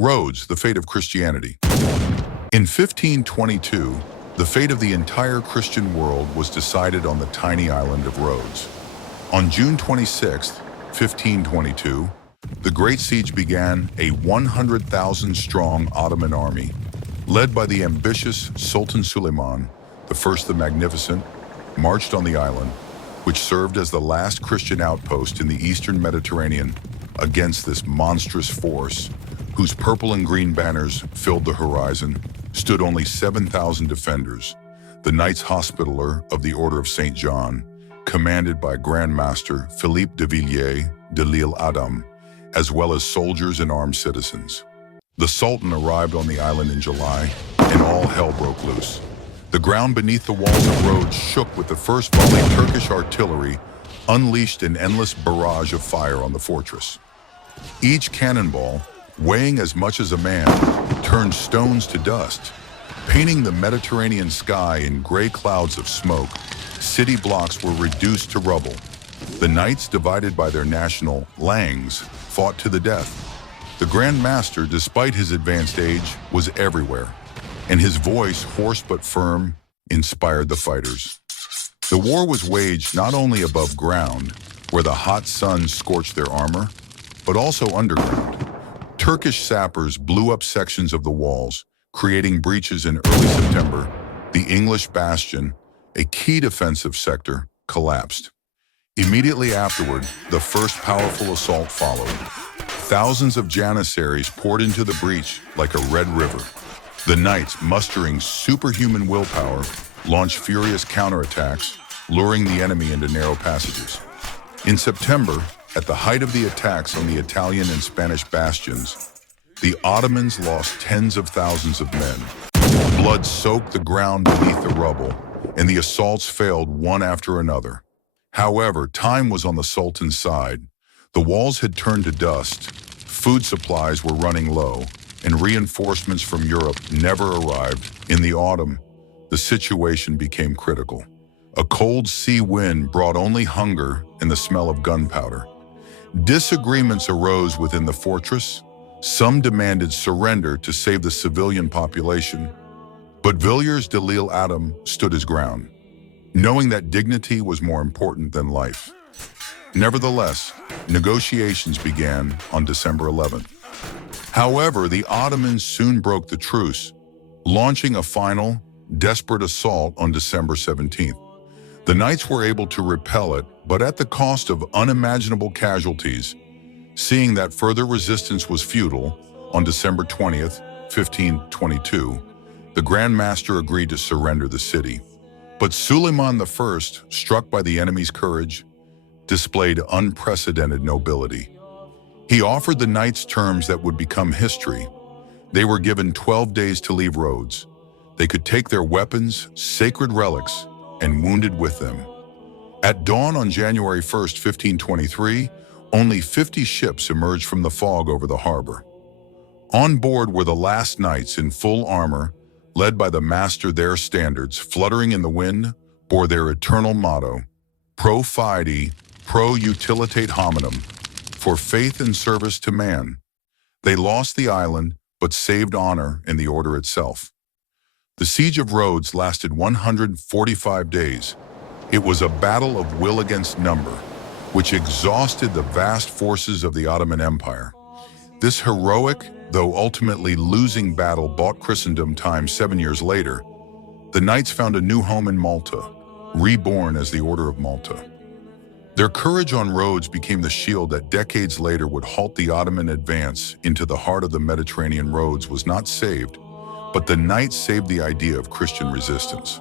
Rhodes, the fate of Christianity. In 1522, the fate of the entire Christian world was decided on the tiny island of Rhodes. On June 26, 1522, the Great Siege began. A 100,000-strong Ottoman army, led by the ambitious Sultan Suleiman I the Magnificent, marched on the island, which served as the last Christian outpost in the eastern Mediterranean against this monstrous force, whose purple and green banners filled the horizon. Stood only 7,000 defenders, the Knights Hospitaller of the Order of St. John, commanded by Grand Master Philippe de Villiers de l'Isle Adam, as well as soldiers and armed citizens. The Sultan arrived on the island in July, and all hell broke loose. The ground beneath the walls of Rhodes shook with the first volley. Turkish artillery unleashed an endless barrage of fire on the fortress. Each cannonball, weighing as much as a man, turned stones to dust, painting the Mediterranean sky in gray clouds of smoke. City blocks were reduced to rubble. The knights, divided by their national langues, fought to the death. The Grand Master, despite his advanced age, was everywhere, and his voice, hoarse but firm, inspired the fighters. The war was waged not only above ground, where the hot sun scorched their armor, but also underground. Turkish sappers blew up sections of the walls, creating breaches. In early September. The English bastion, a key defensive sector, collapsed. Immediately afterward, the first powerful assault followed. Thousands of janissaries poured into the breach like a red river. The knights, mustering superhuman willpower, launched furious counterattacks, luring the enemy into narrow passages. In September, at the height of the attacks on the Italian and Spanish bastions, the Ottomans lost tens of thousands of men. Blood soaked the ground beneath the rubble, and the assaults failed one after another. However, time was on the Sultan's side. The walls had turned to dust, food supplies were running low, and reinforcements from Europe never arrived. In the autumn, the situation became critical. A cold sea wind brought only hunger and the smell of gunpowder. Disagreements arose within the fortress. Some demanded surrender to save the civilian population, but Villiers de l'Isle Adam stood his ground, knowing that dignity was more important than life. Nevertheless, negotiations began on December 11th. However, the Ottomans soon broke the truce, launching a final, desperate assault on December 17th. The knights were able to repel it, but at the cost of unimaginable casualties. Seeing that further resistance was futile, on December 20th, 1522, the Grand Master agreed to surrender the city. But Suleiman I, struck by the enemy's courage, displayed unprecedented nobility. He offered the knights terms that would become history. They were given 12 days to leave Rhodes. They could take their weapons, sacred relics, and wounded with them. At dawn on January 1st, 1523, only 50 ships emerged from the fog over the harbor. On board were the last knights in full armor, led by the master. Their standards, fluttering in the wind, bore their eternal motto, Pro Fides, Pro Utilitate Hominum, for faith and service to man. They lost the island, but saved honor and the order itself. The siege of Rhodes lasted 145 days. It was a battle of will against number, which exhausted the vast forces of the Ottoman Empire. This heroic, though ultimately losing battle, bought Christendom time. 7 years later, the knights found a new home in Malta, reborn as the Order of Malta. Their courage on Rhodes became the shield that decades later would halt the Ottoman advance into the heart of the Mediterranean. Rhodes was not saved, but the knights saved the idea of Christian resistance.